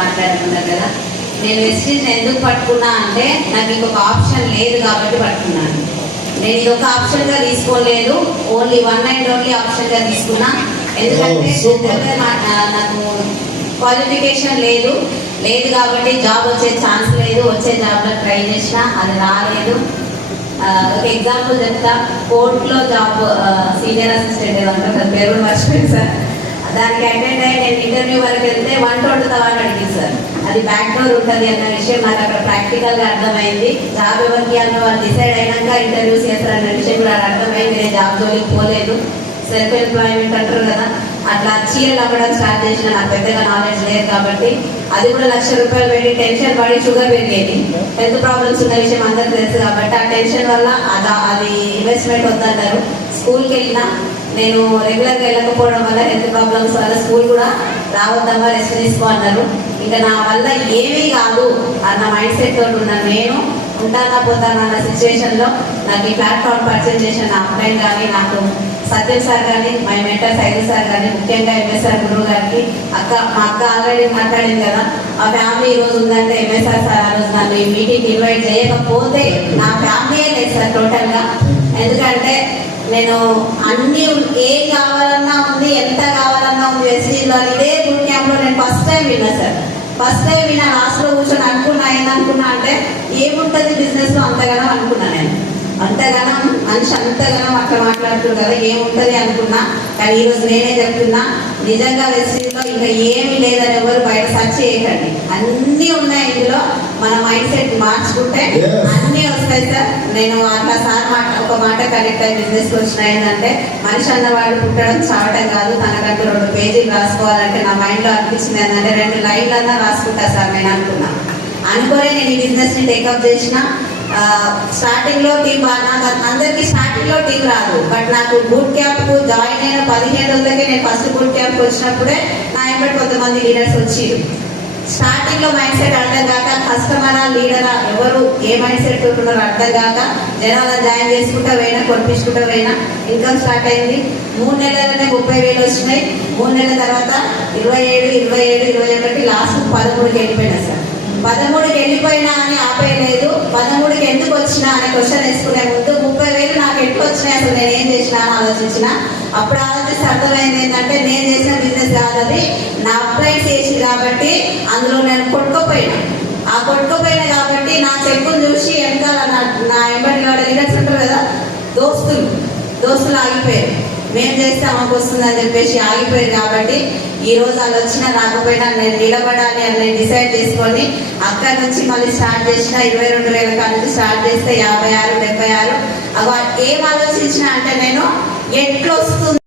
మాట్లాడుతున్నారు కదా. నేను వెస్టీజ్ని ఎందుకు పట్టుకున్నా అంటే నాకు ఇంకొక ఆప్షన్ లేదు కాబట్టి పట్టుకున్నాను. నేను ఇదొక ఆప్షన్గా తీసుకోలేదు, ఓన్లీ వన్ అండ్ ఓన్లీ ఆప్షన్గా తీసుకున్నా. ఎందుకంటే నాకు క్వాలిఫికేషన్ లేదు కాబట్టి జాబ్ వచ్చే ఛాన్స్ లేదు. వచ్చే జాబ్లో ట్రై చేసినా అది రాలేదు. ఒక ఎగ్జాంపుల్ చెప్తా. కోర్టులో జాబ్ సీనియర్ అసిస్టెంట్ ఏమంటారు, పేరు మర్చిపోయింది సార్. దానికి అటెండ్ అయ్యి నేను ఇంటర్వ్యూ వరకు వెళ్తే వంట వండుతావా అని అడిగింది సార్. అది బ్యాక్ డోర్ ఉంటుంది అన్న విషయం నాకు అక్కడ ప్రాక్టికల్గా అర్థమైంది. జాబ్ ఎవరికి అన్న వాళ్ళు డిసైడ్ అయినాక ఇంటర్వ్యూస్ చేస్తారన్న విషయం కూడా అర్థమైంది. నేను జాబ్ జోలికి పోలేదు. సెల్ఫ్ ఎంప్లాయ్మెంట్ అంటారు కదా, అట్లా చీరలు అవ్వడం స్టార్ట్ చేసిన. నాకు పెద్దగా నాలెడ్జ్ లేదు కాబట్టి అది కూడా ₹1,00,000 పెట్టి టెన్షన్ పడి షుగర్ పెరిగేది. హెల్త్ ప్రాబ్లమ్స్ ఉన్న విషయం అందరికి తెలుసు కాబట్టి ఆ టెన్షన్ వల్ల అది ఇన్వెస్ట్మెంట్ వద్దంటారు. స్కూల్కి వెళ్ళినా నేను రెగ్యులర్గా వెళ్ళకపోవడం వల్ల హెల్త్ ప్రాబ్లమ్స్ వల్ల స్కూల్ కూడా రావద్దమ్మా, రెస్ట్ తీసుకో అన్నారు. ఇంకా నా వల్ల ఏమీ కాదు అన్న మైండ్ సెట్ తోటి ఉన్నాను. నేను ఉంటానా పోతానా అన్న సిచ్యువేషన్లో నాకు ఈ ప్లాట్ఫామ్ పరిచయం చేసిన నా అబ్బాయి కానీ, నాకు సత్యం సార్ కానీ, మై మెంటర్ సైదు సార్ కానీ, ముఖ్యంగా ఎంఎస్ఆర్ గురువు గారికి, మా అక్క ఆల్రెడీ మాట్లాడింది కదా, ఆ ఫ్యామిలీ ఈ రోజు ఉందంటే ఎంఎస్ఆర్ సార్ ఆ రోజు నన్ను ఈ మీటింగ్ ఇన్వైట్ చేయకపోతే నా ఫ్యామిలీయే లేదు సార్ టోటల్గా. ఎందుకంటే నేను అన్ని ఏం కావాలన్నా ఉంది, ఎంత కావాలన్నా ఉంది వెస్టీజ్లో. ఇదే బూట్ క్యాంప్లో నేను ఫస్ట్ టైం విన్నా సార్. ఫస్ట్ టైం విన్నా. లాస్ట్లో కూర్చొని అనుకున్నా ఏందనుకున్నా అంటే ఏముంటుంది బిజినెస్లో అంతగానో అనుకున్నా. నేను అంతగానం మనిషి అంతగానం అట్లా మాట్లాడుతున్నారు కదా, ఏముంటుంది అనుకున్నా. కానీ ఈరోజు నేనే చెప్తున్నా, నిజంగా వెస్టీజ్లో ఇంకా ఏమీ లేదని ఎవరు బయట సర్చ్ చేయకండి. అన్నీ ఉన్నాయి ఇందులో. మన మైండ్ సెట్ మార్చుకుంటే అన్నీ వస్తాయి సార్. నేను అట్లా సార్ ఒక మాట కనెక్ట్ అయ్యి బిజినెస్కి వచ్చిన ఏంటంటే, మనిషి అన్నవాడు పుట్టడం చావటం కాదు. తనకంటూ 2 పేజీలు రాసుకోవాలంటే నా మైండ్లో అనిపించింది ఏంటంటే 2 లైన్లన్నా రాసుకుంటా సార్ నేను అనుకున్నా. అనుకోలే నేను ఈ బిజినెస్ని టేకప్ చేసిన. స్టార్టింగ్లో టీం నాకు అందరికీ స్టార్టింగ్లో టీం రాదు. బట్ నాకు బూట్ క్యాంప్కు జాయిన్ అయిన 15 రోజులకే నేను ఫస్ట్ బూట్ క్యాంప్కి వచ్చినప్పుడే నా ఎంబడి కొంతమంది లీడర్స్ వచ్చారు. స్టార్టింగ్లో మైండ్ సెట్ అర్థం కాక, కస్టమరా లీడరా ఎవరు ఏ మైండ్ సెట్ ఉంటున్నారో అర్థం కాక జనాలను జాయిన్ చేసుకుంటూ పోయినా, కొనిపించుకుంటూ పోయినా. ఇన్కమ్ స్టార్ట్ అయింది. 3 నెలలనే 30,000 వచ్చినాయి. 3 నెలల తర్వాత 27, 27, 21, లాస్ట్ 13కి వెళ్ళిపోయినా సార్. 13కి వెళ్ళిపోయినా అని ఆపేయలేదు. 13కి ఎందుకు వచ్చినా అనే క్వశ్చన్ వేసుకునే ముందు 30,000 నాకు ఎట్లా వచ్చినాయి, అసలు నేను ఏం చేసినా అని ఆలోచించిన. అప్పుడు ఆలోచిస్తే అర్థమైంది ఏంటంటే నేను చేసిన బిజినెస్ కాదు అది, నా అప్లైన్స్ చేసి కాబట్టి అందులో నేను కొట్టుకోపోయినా. ఆ కొట్టుకోపోయినా కాబట్టి నా చెప్పును చూసి వెనకాల నా ఎంబడి లీడర్స్ ఉంటారు కదా, దోస్తులు ఆగిపోయారు. మేము చేస్తే అమ్మకు వస్తుందని చెప్పేసి ఆగిపోయారు. కాబట్టి ఈరోజు వాళ్ళు వచ్చినా రాకపోయినా నేను నిలబడాలి అని నేను డిసైడ్ చేసుకొని అక్కడి నుంచి మళ్ళీ స్టార్ట్ చేసిన. 22,000 కాడ నుంచి స్టార్ట్ చేస్తే 56, 76. ఏం ఆలోచించిన అంటే నేను ఎట్లొస్తుంది